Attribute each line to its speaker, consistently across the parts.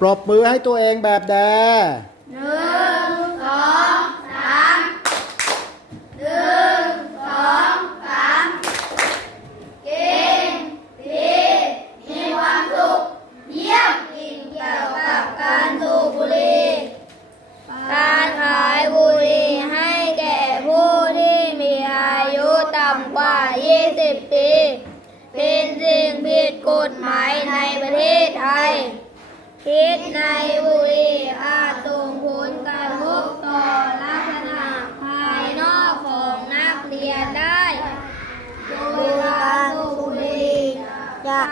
Speaker 1: ปร
Speaker 2: บมือให้ตัวเองแบบแด
Speaker 1: หนึ่ พิษในบุรีอาจส่งผลกระทบต่อลักษณะภายนอกของนักเรียนได้โดยการสูบบุรีจะ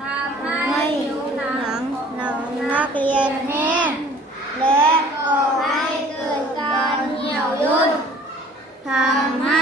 Speaker 1: ทำให้ผิวหนังหนังนักเรียนแห้งและก่อให้เกิดการเหี่ยวย่นทำให้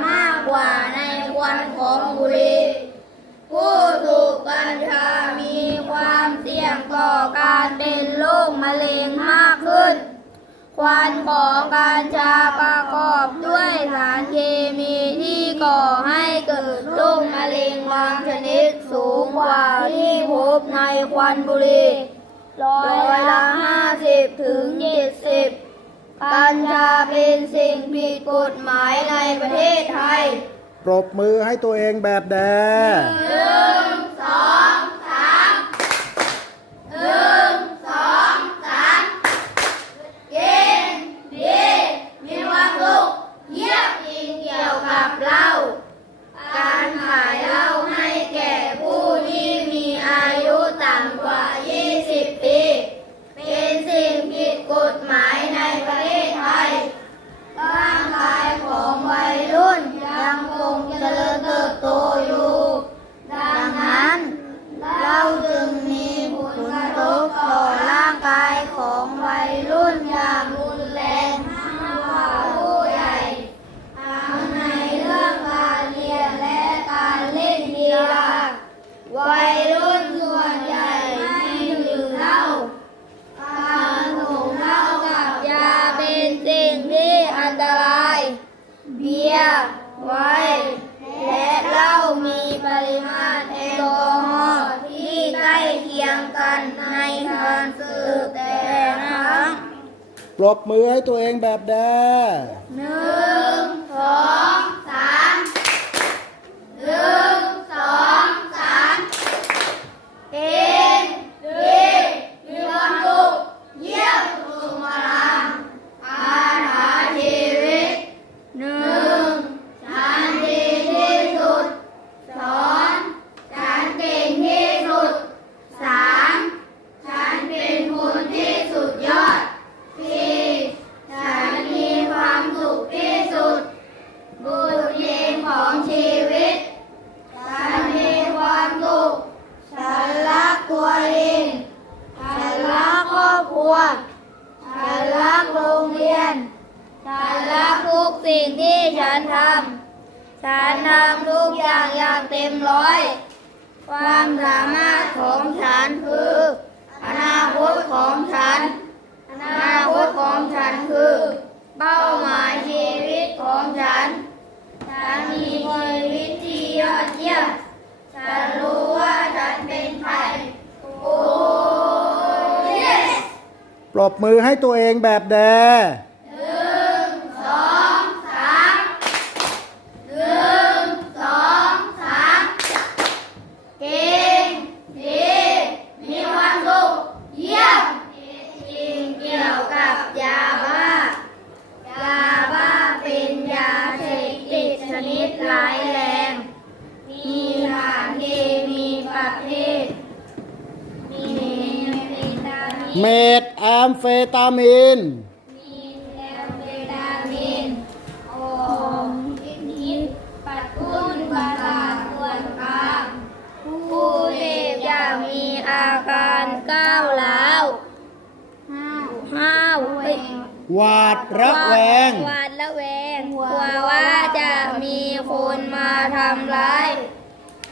Speaker 1: ควันของกัญชาประกอบด้วยสารเคมีที่ก่อให้เกิดโรคมะเร็งบางชนิดสูงกว่าที่พบในควันบุหรี่ร้อยละห้าสิบถึงเจ็ดสิบกัญชาเป็นสิ่งผิดกฎหมายในประเทศไทย
Speaker 2: ปรบมือให้ตัวเองแบบแด
Speaker 1: ง กฎหมาย ปรบมือให้ตัวเองแบ
Speaker 2: บแด
Speaker 1: หนึ่งสอง็มร้อย ความสามารถของฉันคือ อนาคตของฉัน อนาคตของฉันคือ เป้าหมายชีวิตของฉัน ฉันมีชีวิตที่
Speaker 2: ยอด
Speaker 1: เยี่ยม ฉันรู้ว่าฉันเป็นใครโอ้ yes ปรบมือให้ตัวเองแบบแด
Speaker 2: เมทแอมเฟตามิน
Speaker 1: มีแอมเฟตามินโอพิษปัดปุ้นประสาทส่วนกลางผู้เสพจะมีอาการก้าวร้าวห้าวเอ้ย
Speaker 2: หวาดระแวง
Speaker 1: หวาดระแวงกลัวว่าจะมีคนมาทำร้าย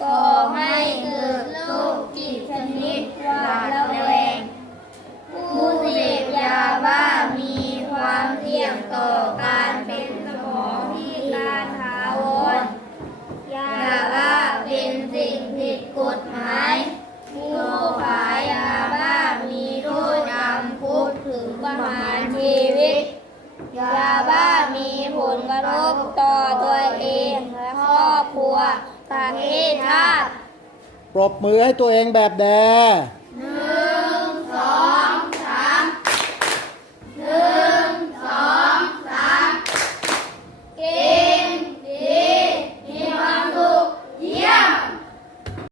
Speaker 1: ก่อให้เกิดโรคจิตชนิดหวาดระแวง
Speaker 2: ปรบมือให้ตัวเองแบบแด